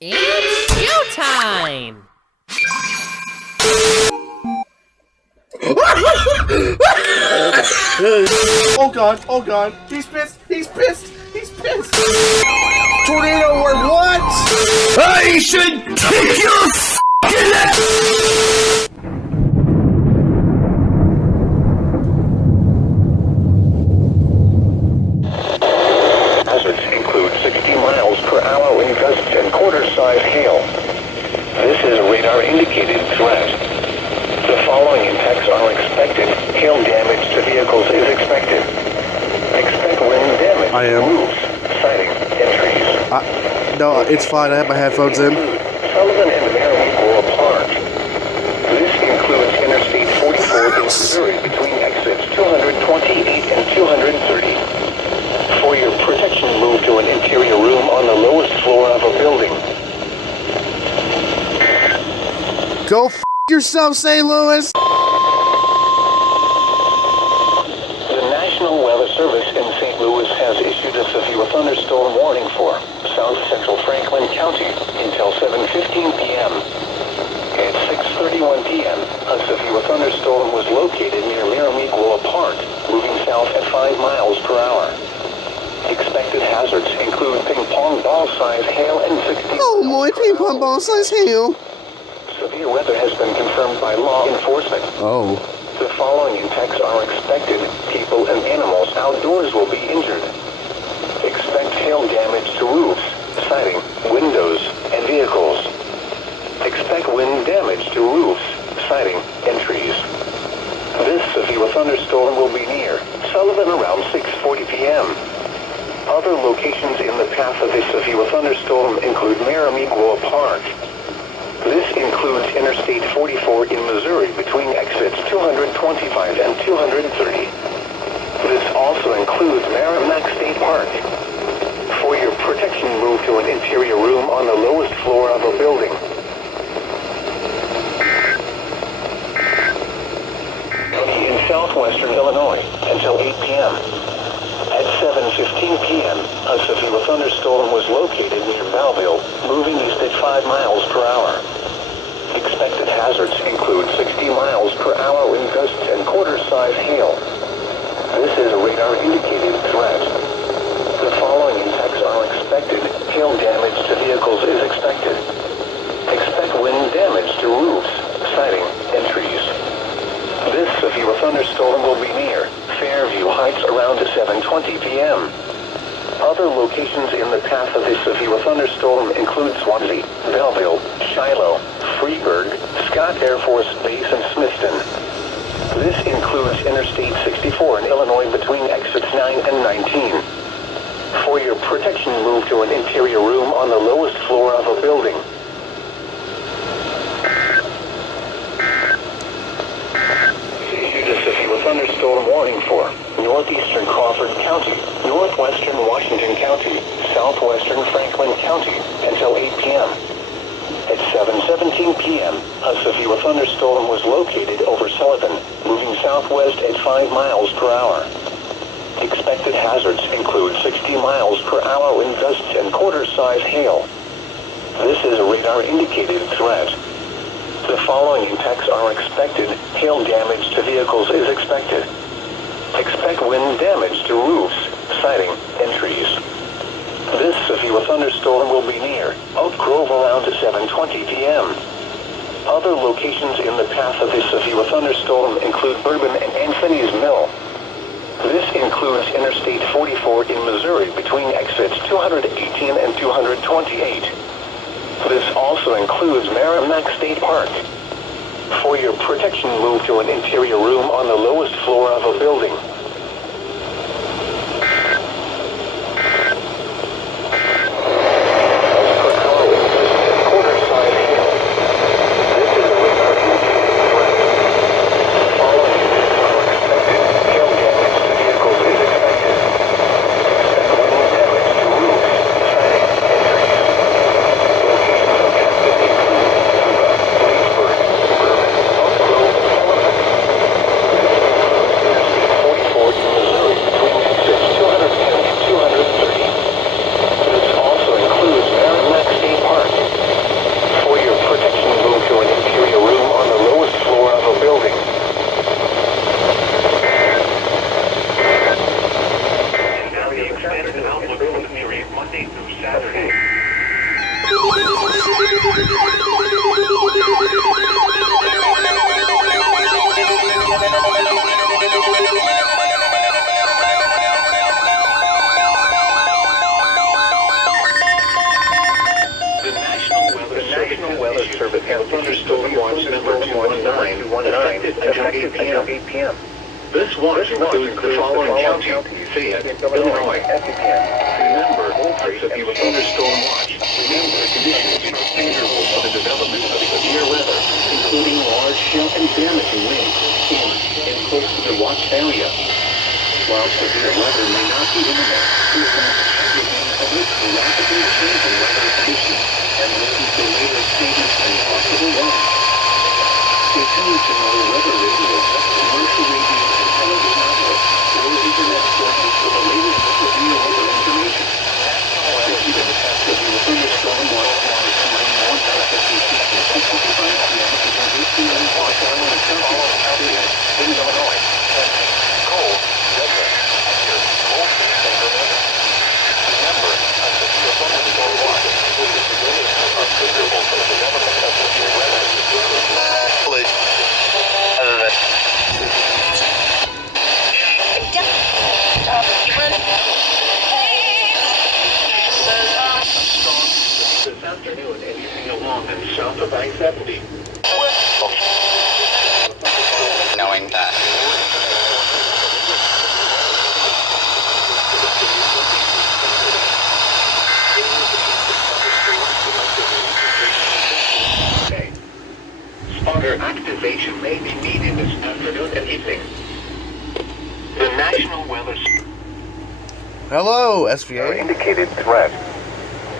It's showtime! Oh god, oh god, he's pissed, he's pissed, he's pissed! Tornado or what? I should kick your f***ing ass! Hazards include 60 miles per hour wind gusts and quarter-size hail. This is a radar-indicated threat. The following impacts are expected. Hail damage to vehicles is expected. Expect wind damage I am. to roofs, siding, and trees. No, it's fine, I have my headphones in. Sullivan and Merrill grow apart. This includes Interstate 44 in Missouri between exits 228 and 230. For your protection, move to an interior room on the lowest floor of a building. Go f*** yourself, St. Louis! The National Weather Service in St. Louis has issued a severe thunderstorm warning for South Central Franklin County until 7:15 p.m. At 6:31 p.m., a severe thunderstorm was located near Miramico Park, moving south at 5 miles per hour. Expected hazards include ping-pong ball-sized hail and 60... Oh boy, ping-pong ball-sized hail! Severe weather has been confirmed by law enforcement. Oh. The following impacts are expected. People and animals outdoors will be injured. Expect hail damage to roofs, siding, windows, and vehicles. Expect wind damage to roofs, siding, and trees. This severe thunderstorm will be near Sullivan around 6:40 p.m. Other locations in the path of this severe thunderstorm include Miramico Park. This includes Interstate 44 in Missouri between exits 225 and 230. This also includes Merrimack State Park. For your protection, move to an interior room on the lowest floor of a building. In southwestern Illinois until 8 p.m. At 7:15 p.m., a severe thunderstorm was located near Belleville, moving east at 5 miles per hour. Expected hazards include 60 miles per hour wind gusts and quarter-size hail. This is a radar-indicated threat. The following impacts are expected. Hail damage to vehicles is expected. Expect wind damage to roofs, siding, and trees. This severe thunderstorm will be near Fairview Heights around 7:20 p.m. Other locations in the path of this severe thunderstorm include Swansea, Belleville, Shiloh, Freeburg, Scott Air Force Base, and Smithton. This includes Interstate 64 in Illinois between exits 9 and 19. For your protection, move to an interior room on the lowest floor of a building. Issued a severe thunderstorm warning for northeastern Crawford County, northwestern Washington County, southwestern Franklin County until 8 p.m. At 7:17 p.m., a severe thunderstorm was located over Sullivan, moving southwest at 5 miles per hour. Expected hazards include 60 miles per hour wind gusts and quarter-size hail. This is a radar-indicated threat. The following impacts are expected. Hail damage to vehicles is expected. Expect wind damage to roofs, siding, and trees. This severe thunderstorm will be near Oak Grove around 7:20 p.m. Other locations in the path of this severe thunderstorm include Bourbon and Anthony's Mill. This includes Interstate 44 in Missouri between exits 218 and 228. This also includes Merrimack State Park. For your protection, move to an interior room on the lowest floor of a building. Wednesday through Saturday. The National Weather Service has thunderstorm watch number 219 effective until 8 p.m. This watch includes the following counties: Fayette, Illinois. Remember, parts of you a thunderstorm watch. Remember, conditions are favorable for the development of severe weather, including large hail and damaging winds in and close to the watch area. While severe weather may not be imminent, listeners should remain alert to rapidly changing weather conditions and listen to later statements and possible warnings. Stay tuned to our weather radio, commercial radio, and television outlets, or internet sources for the latest severe weather information. Repeated, severe thunderstorm watch number 219 from 6:55 p.m. until 8 p.m. Los Angeles County, Fayette, Illinois. Cold, weather, accurate, cold, and dramatic. Remember, a severe thunderstorm watch, which is the limits are favorable for the development of severe weather. This afternoon, anything along and south of I-70. Knowing that. Spotter activation may be needed this afternoon and evening. The National Weather Hello, SVA. indicated threat.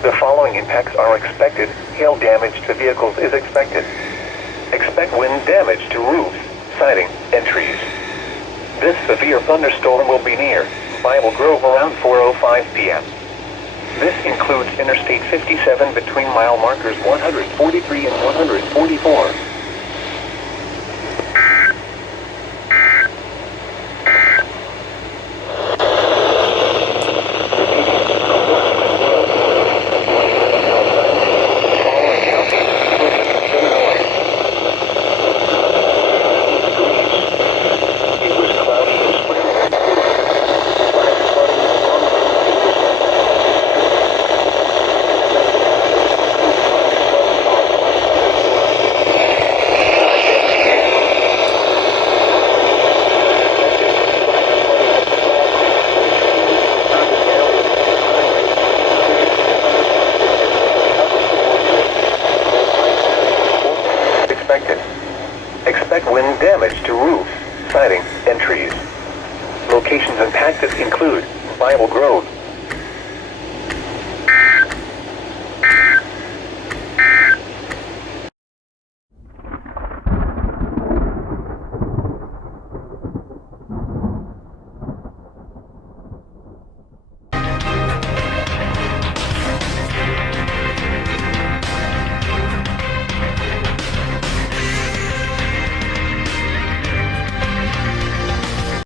The following impacts are expected. Hail damage to vehicles is expected. Expect wind damage to roofs, siding, and trees. This severe thunderstorm will be near Bible Grove around 4:05 p.m. This includes Interstate 57 between mile markers 143 and 144. Expect wind damage to roofs, siding, and trees. Locations impacted include Bible Grove,